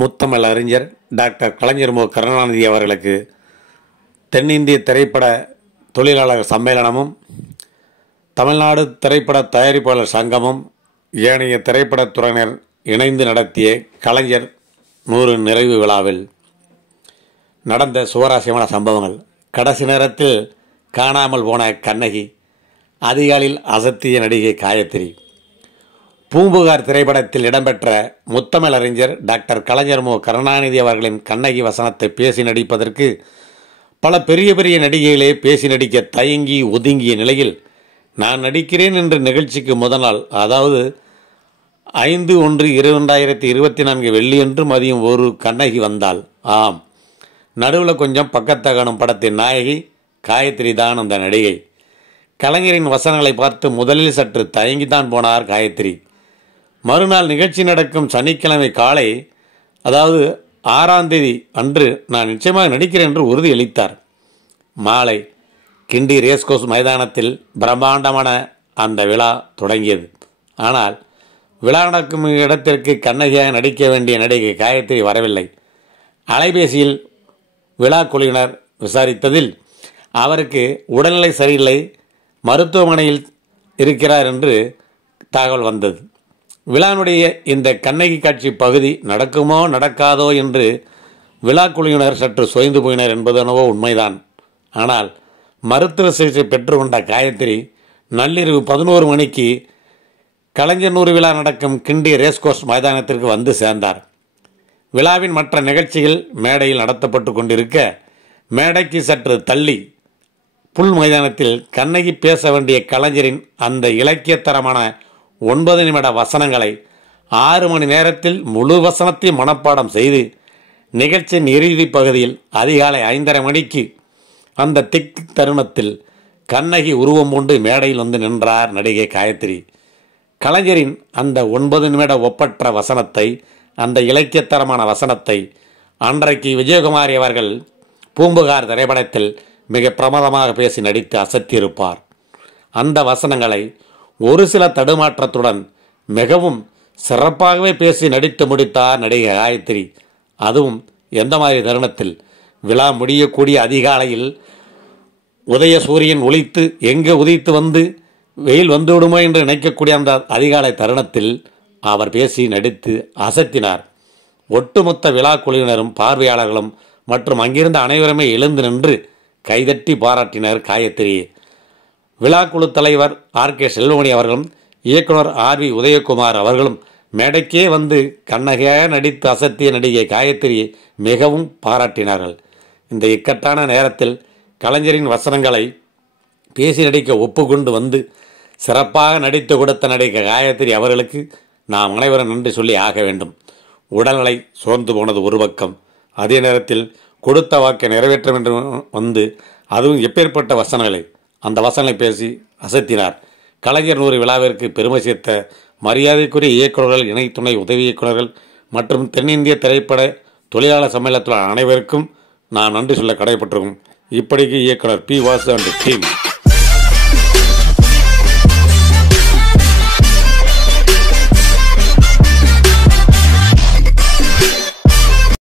முத்தமிழ் அறிஞர் டாக்டர் கலைஞர் மு. கருணாநிதி அவர்களுக்கு தென்னிந்திய திரைப்பட தொழிலாளர் சம்மேளனமும் தமிழ்நாடு திரைப்பட தயாரிப்பாளர் சங்கமும் ஏனைய திரைப்படத்துறையினர் இணைந்து நடத்திய கலைஞர் 100 நிறைவு விழாவில் நடந்த சுவாரஸ்யமான சம்பவங்கள். கடைசி நேரத்தில் காணாமல் போன கண்ணகி, அதிகாலையில் அசத்திய நடிகை காயத்ரி. பூம்புகார் திரைப்படத்தில் இடம்பெற்ற முத்தமிழ் அறிஞர் டாக்டர் கலைஞர் மு. கருணாநிதி அவர்களின் கண்ணகி வசனத்தை பேசி நடிப்பதற்கு பல பெரிய பெரிய நடிகைகளே பேசி நடிக்க தயங்கி ஒதுங்கிய நிலையில் நான் நடிக்கிறேன் என்ற நிகழ்ச்சிக்கு முதல் நாள், அதாவது 5/1/2024 வெள்ளியன்று மதியம் ஒரு கண்ணகி வந்தாள். ஆம், நடுவில் கொஞ்சம் பக்கத்தகனும் படத்தின் நாயகி காயத்ரி தான் அந்த நடிகை. கலைஞரின் வசனங்களை பார்த்து முதலில் சற்று தயங்கித்தான் போனார் காயத்ரி. மறுநாள் நிகழ்ச்சி நடக்கும் சனிக்கிழமை காலை, அதாவது 6ஆம் தேதி அன்று நான் நிச்சயமாக நடிக்கிறேன் என்று உறுதியளித்தார். மாலை கிண்டி ரேஸ்கோர்ஸ் மைதானத்தில் பிரம்மாண்டமான அந்த விழா தொடங்கியது. ஆனால் விழா நடக்கும் இடத்திற்கு கண்ணகியாக நடிக்க வேண்டிய நடிகை காயத்ரி வரவில்லை. அலைபேசியில் விழா குழுவினர் விசாரித்ததில் அவருக்கு உடல்நிலை சரியில்லை, மருத்துவமனையில் இருக்கிறார் என்று தகவல் வந்தது. விழாவுடைய இந்த கண்ணகி காட்சி பகுதி நடக்குமோ நடக்காதோ என்று விழா குழுவினர் சற்று சொய்ந்து போயினர் என்பதனவோ உண்மைதான். ஆனால் மருத்துவ சிகிச்சை பெற்றுக்கொண்ட காயத்ரி நள்ளிரவு 11 மணிக்கு கலைஞர் 100 விழா நடக்கும் கிண்டி ரேஸ்கோர்ஸ் மைதானத்திற்கு வந்து சேர்ந்தார். விழாவின் மற்ற நிகழ்ச்சிகள் மேடையில் நடத்தப்பட்டு கொண்டிருக்க, மேடைக்கு சற்று தள்ளி புல் மைதானத்தில் கண்ணகி பேச வேண்டிய கலைஞரின் அந்த இலக்கியத்தரமான 9 நிமிட வசனங்களை 6 மணி நேரத்தில் முழு வசனத்தையும் மனப்பாடம் செய்து நிகழ்ச்சியின் இறுதி பகுதியில் அதிகாலை 5:30 மணிக்கு அந்த திக்கு தருணத்தில் கண்ணகி உருவம் கொண்டு மேடையில் வந்து நின்றார் நடிகை காயத்ரி. கலைஞரின் அந்த 9 நிமிட ஒப்பற்ற வசனத்தை, அந்த இலக்கியத்தரமான வசனத்தை அன்றைக்கு விஜயகுமாரி அவர்கள் பூம்புகார் திரைப்படத்தில் மிக பிரமாதமாக பேசி நடித்து அசத்தியிருப்பார். அந்த வசனங்களை ஒரு சில தடுமாற்றத்துடன் மிகவும் சிறப்பாகவே பேசி நடித்து முடித்தார் நடிகை காயத்ரி. அதுவும் எந்த மாதிரி தருணத்தில், விழா முடியக்கூடிய அதிகாலையில் உதய சூரியன் ஒளித்து எங்கே உதித்து வந்து வெயில் வந்துவிடுமோ என்று நினைக்கக்கூடிய அந்த அதிகாலை தருணத்தில் அவர் பேசி நடித்து அசத்தினார். ஒட்டுமொத்த விழா குழுவினரும் பார்வையாளர்களும் மற்றும் அங்கிருந்த அனைவருமே எழுந்து நின்று கைதட்டி பாராட்டினர் காயத்ரியை. விழாக்குழு தலைவர் R.K. செல்வமணி அவர்களும் இயக்குனர் R.V. உதயகுமார் அவர்களும் மேடைக்கே வந்து கண்ணகியாக நடித்து அசத்திய நடிகை காயத்ரியை மிகவும் பாராட்டினார்கள். இந்த இக்கட்டான நேரத்தில் கலைஞரின் வசனங்களை பேசி நடிக்க ஒப்புக்கொண்டு வந்து சிறப்பாக நடித்து கொடுத்த நடிகை காயத்ரி அவர்களுக்கு நாம் அனைவரும் நன்றி சொல்லி ஆக வேண்டும். உடல்நிலை சோர்ந்து போனது ஒரு பக்கம், அதே நேரத்தில் கொடுத்த வாக்கை நிறைவேற்ற வேண்டும் வந்து அதுவும் எப்பேற்பட்ட வசனங்களை, அந்த வசனங்களை பேசி அசத்தினார். கலைஞர் 100 விழாவிற்கு பெருமை சேர்த்த மரியாதைக்குரிய இயக்குநர்கள், இணை துணை உதவி இயக்குநர்கள் மற்றும் தென்னிந்திய திரைப்பட தொழிலாளர் சம்மேளனத்தில் அனைவருக்கும் நாம் நன்றி சொல்ல கடைப்பட்டிருக்கும். இப்படிக்கு இயக்குனர் P. Vasu and team.